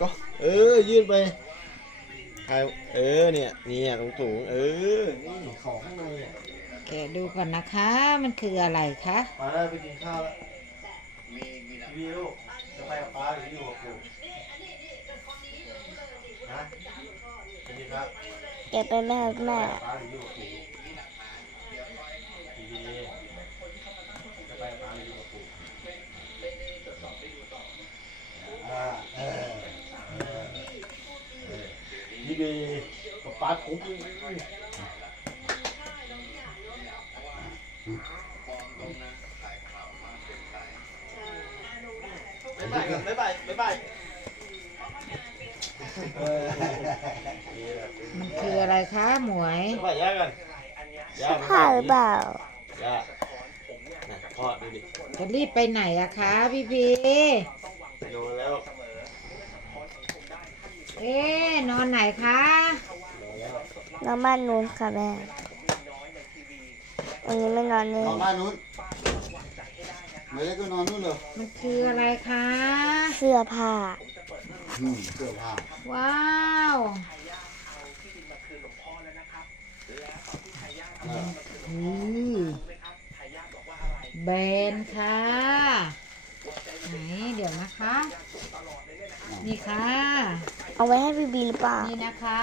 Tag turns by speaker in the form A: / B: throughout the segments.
A: ก็เออ ยื่นไปถ่ายเออเนี่ยเนี่ยตรงสูงๆเออนี่ของข้างในอะ
B: แกะดูก่อนนะคะ มันคืออะไรคะ
A: มาได้ไปกินข้าวแล้วมีมีวีลูกจะไปกับป้าหรืออยู่กับปู่ฮะสวัสดีครับ
C: เก็บไปแม่แม่
A: ป้าหรืออยู่กับปู่ดีๆจะไปกับป้าหรืออยู่กับปู่อ่าเออเออเออดีๆ กับป้าทุบเลยบ๊ายบายกันบ๊ายบายบ๊ายบาย
B: มันคืออะไรคะหมวย
A: บ๊ายบายย่ากันย่า
C: ผ้าหรือเปล่า
A: ย่าน่ะพ่อดูดิ
B: จะรีบไปไหนอะคะพี่พี
A: โดนแล้ว
B: เอ๊ะนอนไหนคะ
A: น
C: อนบ้านนู้นค่ะแม่วันนี้ไม่นอนนี่
D: นอนบ้านนู้นไม่ได้ก็นอนนู้นเลย
B: มันคืออะไรคะ
C: เสื้อผ้า
D: อืมเสื้อผ้า
B: ว้าวอือแบรนด์ค่ะ ไหนเดี๋ยวนะคะ นี่ค่ะ
C: เอาไว้ให้พี่บีหรือเปล่า
B: นี่นะคะ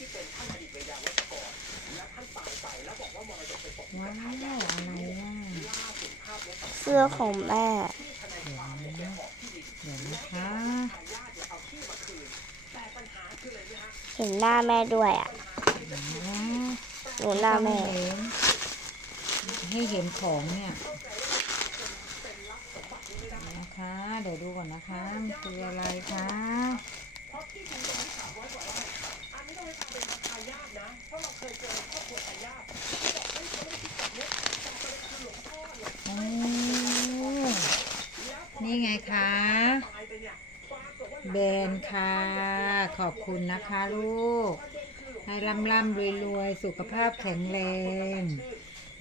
B: เธ
C: อ
B: ว้าวอะไรอะ
C: เสื้อของแม่
B: เดี๋ยวนะคะ
C: เห็นหน้าแม่ด้วยอะ
B: อ๋อ
C: หนูหน้าแม่
B: ให้เห็นให้เห็นของเนี่ยนะคะเดี๋ยวดูก่อนนะคะคืออะไรคะ นี่ไงคะแบนค่ะ ขอบคุณนะคะลูก ให้ร่ำร่ำรวยรวยสุขภาพแข็งแรง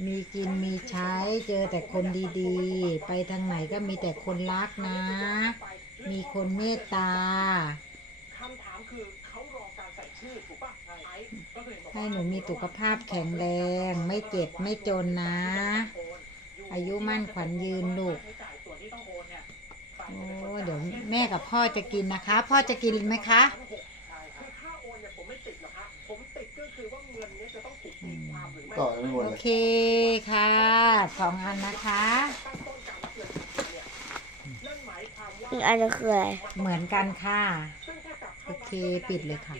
B: มีกินมีใช้ เจอแต่คนดีๆ ไปทางไหนก็มีแต่คนรักนะ มีคนเมตตาให้หนูมีสุขภาพแข็งแรง ไม่เจ็บไม่จนนะ อายุมั่นขวัญยืนลูก โอ้เดี๋ยวแม่กับพ่อจะกินนะคะ พ่อจะกินไหมคะอืม
D: ต่อยังไม่หมด
B: โอ
D: เลย
B: เคค่ะสองอันนะคะ
C: อีกอันนึงคืออะไร
B: เหมือนกันค่ะ โอเคปิดเลยค่ะ